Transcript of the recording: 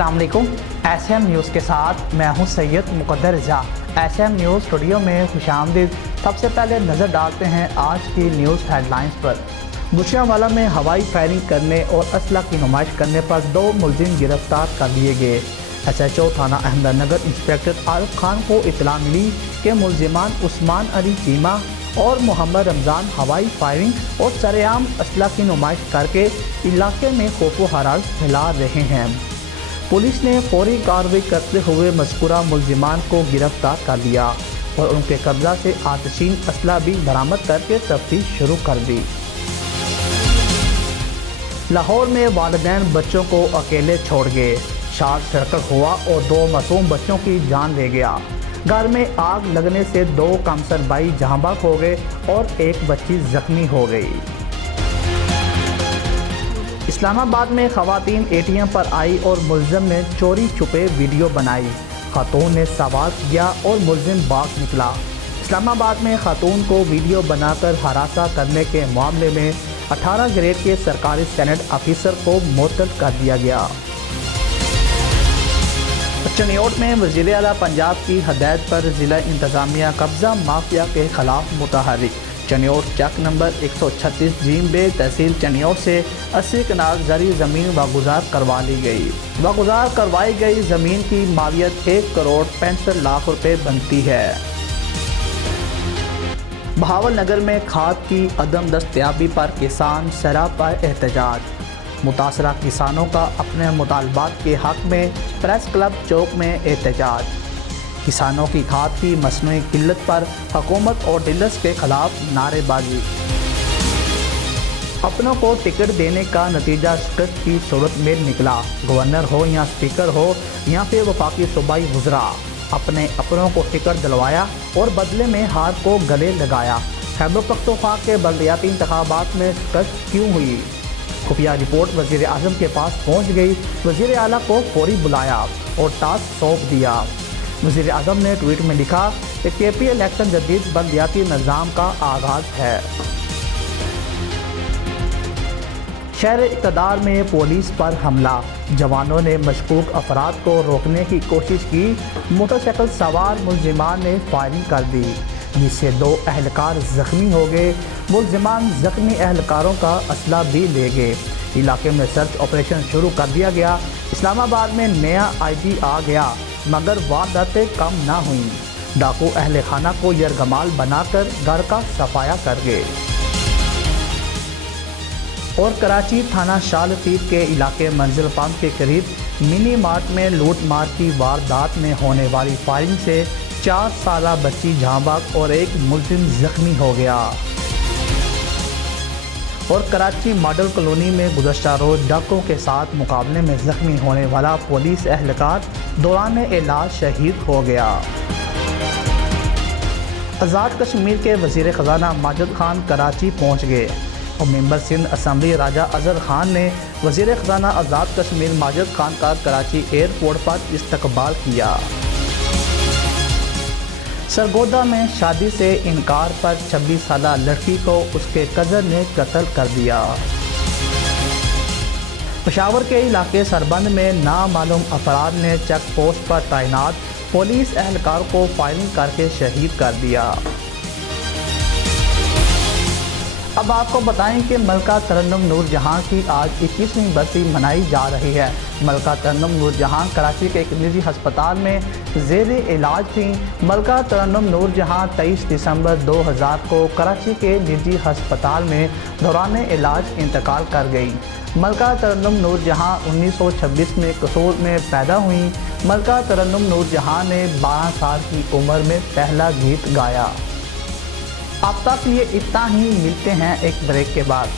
अस्सलाम वालेकुम। SM news के साथ मैं हूं सैयद मुक़द्दर रज़ा। SM न्यूज़ स्टूडियो में खुशामदीद। सबसे पहले नज़र डालते हैं आज की न्यूज़ हेडलाइंस पर। गुजरांवाला में हवाई फायरिंग करने और असला की नुमाइश करने पर 2 मुलजिम गिरफ्तार कर लिए गए। SHO थाना अहमदनगर इंस्पेक्टर आरिफ खान को इतला मिली कि मुलजिमान उस्मान अली चीमा और मोहम्मद रमज़ान हवाई फायरिंग और सरेआम असला की नुमाइश करके इलाके में खौफ व हरास फैला रहे हैं। पुलिस ने फौरी कार्रवाई करते हुए मज़कूरा मुलजिमान को गिरफ्तार कर लिया और उनके कब्जा से आतिशीन असला भी बरामद करके तफ्तीश शुरू कर दी। लाहौर में वालिदैन बच्चों को अकेले छोड़ गए। शॉर्ट सर्किट हुआ और 2 मासूम बच्चों की जान ले गया। घर में आग लगने से 2 कमसर भाई जहां हो गए और 1 बच्ची जख्मी हो गई। इस्लामाबाद में खवातीन ATM पर आई और मुलजिम ने चोरी छुपे वीडियो बनाई। खातून ने सवाल किया और मुलजिम भाग निकला। इस्लामाबाद में खातून को वीडियो बनाकर हरासा करने के मामले में 18 ग्रेड के सरकारी सेनेट ऑफिसर को मुअत्तल कर दिया गया। चनियोट में वज़ीर आला पंजाब की हदायत पर ज़िला इंतज़ामिया कब्ज़ा माफिया के खिलाफ मुतहर्रिक। चनियोट चक नंबर 136 जीम-बे तहसील चनियोट से 80 कनाल ज़री ज़मीन वागुज़ार करवा ली गई। वागुज़ार करवाई गई ज़मीन की मालियत 1 करोड़ 65 लाख रुपए बनती है। बहावलनगर में खाद की अदम दस्तयाबी पर किसान सरापा एहतजाज। मुतासरा किसानों का अपने मुतालबात के हक़ में प्रेस क्लब चौक में एहतजाज। किसानों की खाद की मसनूई किल्लत पर हुकूमत और डीलर्स के खिलाफ नारेबाजी। अपनों को टिकट देने का नतीजा शिकस्त की सूरत में निकला। गवर्नर हो या स्पीकर हो या फिर वफाकी सूबाई वज़रा, अपने अपनों को टिकट दिलवाया और बदले में हार को गले लगाया। खैबर पख्तूनख्वा के बल्दियाती इंतखाबात में शिकस्त क्यों हुई? खुफिया रिपोर्ट वज़ीर आज़म के पास पहुंच गई। वज़ीर आला को फौरी बुलाया और टास्क सौंप दिया। वज़ीर आज़म ने ट्वीट में लिखा कि KP इलेक्शन जदीद बल्दियाती निज़ाम का आगाज़ है। शहर इक़्तिदार में पुलिस पर हमला। जवानों ने मशकूक अफराद को रोकने की कोशिश की। मोटरसाइकिल सवार मुलजिमान ने फायरिंग कर दी जिससे 2 अहलकार ज़ख्मी हो गए। मुलजिमान ज़ख्मी अहलकारों का असला भी ले गए। इलाके में सर्च ऑपरेशन शुरू कर दिया गया। इस्लामाबाद में नया IG आ गया मगर वारदातें कम ना हुई। डाकू अहले खाना को यरगमाल बनाकर घर का सफाया कर गए। और कराची थाना शालफीर के इलाके मंजिल पंप के करीब मिनी मार्ट में लूट मार की वारदात में होने वाली फायरिंग से 4 साला बच्ची जहां और 1 मुलजिम जख्मी हो गया। और कराची मॉडल कॉलोनी में गुज़श्ता रोज़ डाकुओं के साथ मुकाबले में जख्मी होने वाला पुलिस एहलकार दौरान इलाज शहीद हो गया। आज़ाद कश्मीर के वज़ीर ख़ज़ाना माजिद खान कराची पहुँच गए और मेंबर सिंध असम्बली राजा अज़हर खान ने वज़ीर ख़ज़ाना आज़ाद कश्मीर माजिद खान का कराची एयरपोर्ट पर इस्तकबाल किया। सरगोदा में शादी से इनकार पर 26 साला लड़की को उसके कज़न ने कत्ल कर दिया। पेशावर के इलाके सरबंद में नामालूम अफराद ने चेक पोस्ट पर तैनात पुलिस एहलकार को फायरिंग करके शहीद कर दिया। अब आपको बताएं कि मलका तरन्नुम नूर जहां की आज 21वीं बरसी मनाई जा रही है। मलका तरन्नुम नूर जहां कराची के एक निजी अस्पताल में ज़ेरे इलाज थी। मलका तरन्नुम नूर जहां 23 दिसंबर 2000 को कराची के निजी अस्पताल में दौरान इलाज इंतकाल कर गई। मलका तरन्नुम नूर जहां 1926 में कसूर में पैदा हुई। मलका तरन्नुम नूर जहां ने 12 साल की उम्र में पहला गीत गाया। अब तक लिए इतना ही, मिलते हैं एक ब्रेक के बाद।